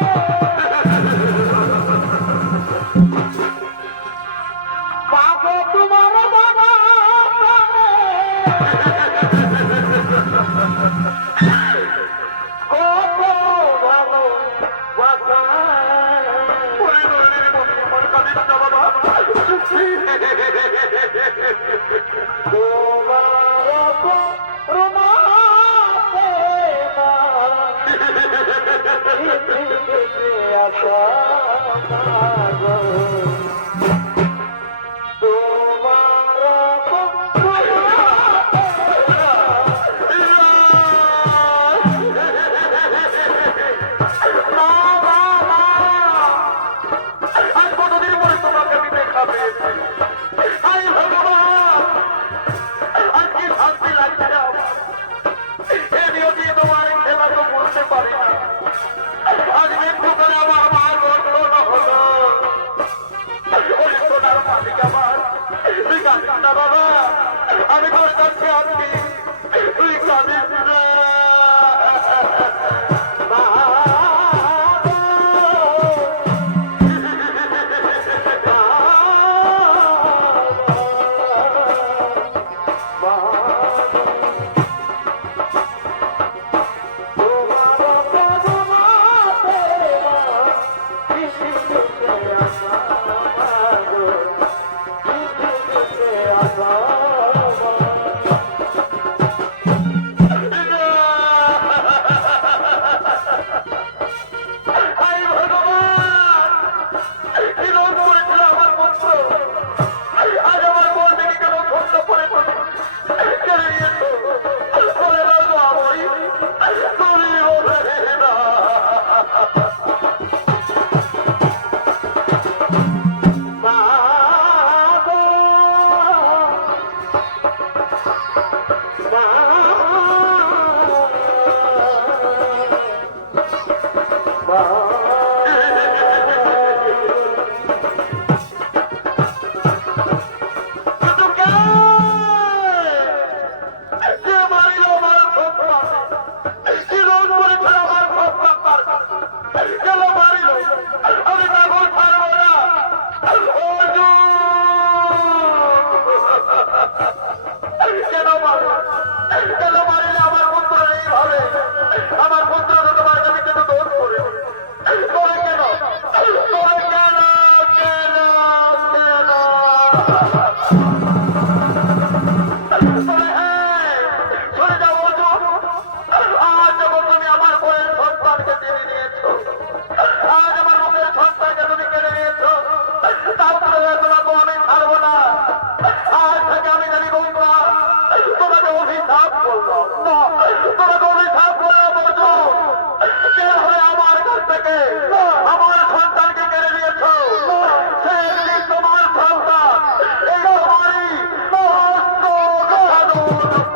বাবা মা Thank you.